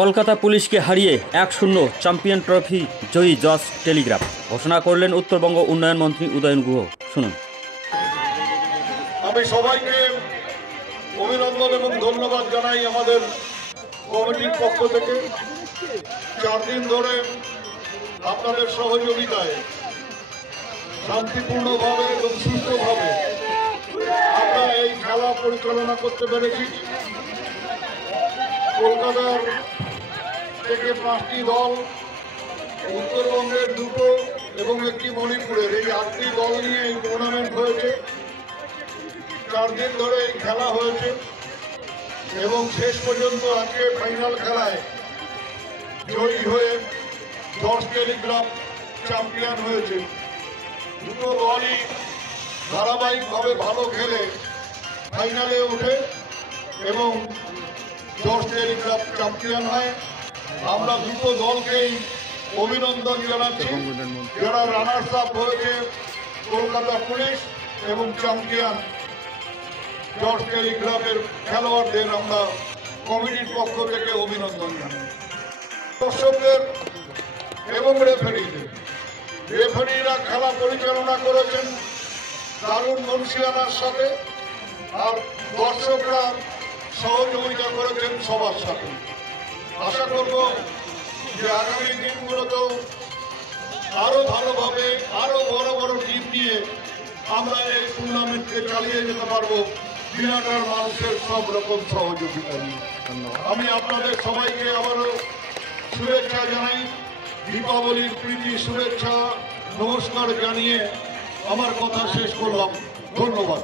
কলকাতা পুলিশকে হারিয়ে 1-0 champion trophy জয়ী জজ টেলিগ্রাফ ঘোষণা করলেন উত্তরবঙ্গ উন্নয়ন মন্ত্রী উদয়ন গুহ। শুনুন। আমি সবাইকে অভিনন্দন এবং ধন্যবাদ জানাই আমাদের কমিটির পক্ষ থেকে। 4 দিন ধরে আপনাদের সহযোগিতায় শান্তিপূর্ণভাবে এবং সুস্থভাবে আমরা এই খেলা পরিচালনা করতে পেরেছি। কলকাতার থেকে 5টি দল, উত্তরবঙ্গের 2টো এবং একটি মণিপুরের, এই 8টি দল নিয়ে এই টুর্নামেন্ট হয়েছে। 4 দিন ধরে এই খেলা হয়েছে এবং শেষ পর্যন্ত আজকে ফাইনাল খেলায় জয়ী হয়ে জজ টেলিগ্রাফ চ্যাম্পিয়ন হয়েছে। 2টো দলই ধারাবাহিকভাবে ভালো খেলে ফাইনালে ওঠে এবং জজ টেলিগ্রাফ চ্যাম্পিয়ন হয়। আমরা 2টো দলকেই অভিনন্দন জানাচ্ছি। যারা রানার্স আপ হয়েছে কলকাতা পুলিশ এবং চ্যাম্পিয়ন জজ টেলিগ্রাফের খেলোয়াড়দের আমরা কমিটির পক্ষ থেকে অভিনন্দন জানাই। দর্শকদের এবং রেফারিরা খেলা পরিচালনা করেছেন দারুণ মনসিয়ানার সাথে, আর দর্শকরা সহযোগিতা করেছেন সবার সাথে। আশা করব যে আগামী দিনগুলোতেও আরো ভালোভাবে আরো বড় বড় টিম নিয়ে আমরা এই টুর্নামেন্টকে চালিয়ে যেতে পারবো দিনাটার মানুষের সব রকম সহযোগিতা নিয়ে। আমি আপনাদের সবাইকে আবারও শুভেচ্ছা জানাই, দীপাবলির প্রীতি শুভেচ্ছা নমস্কার জানিয়ে আমার কথা শেষ করলাম। ধন্যবাদ।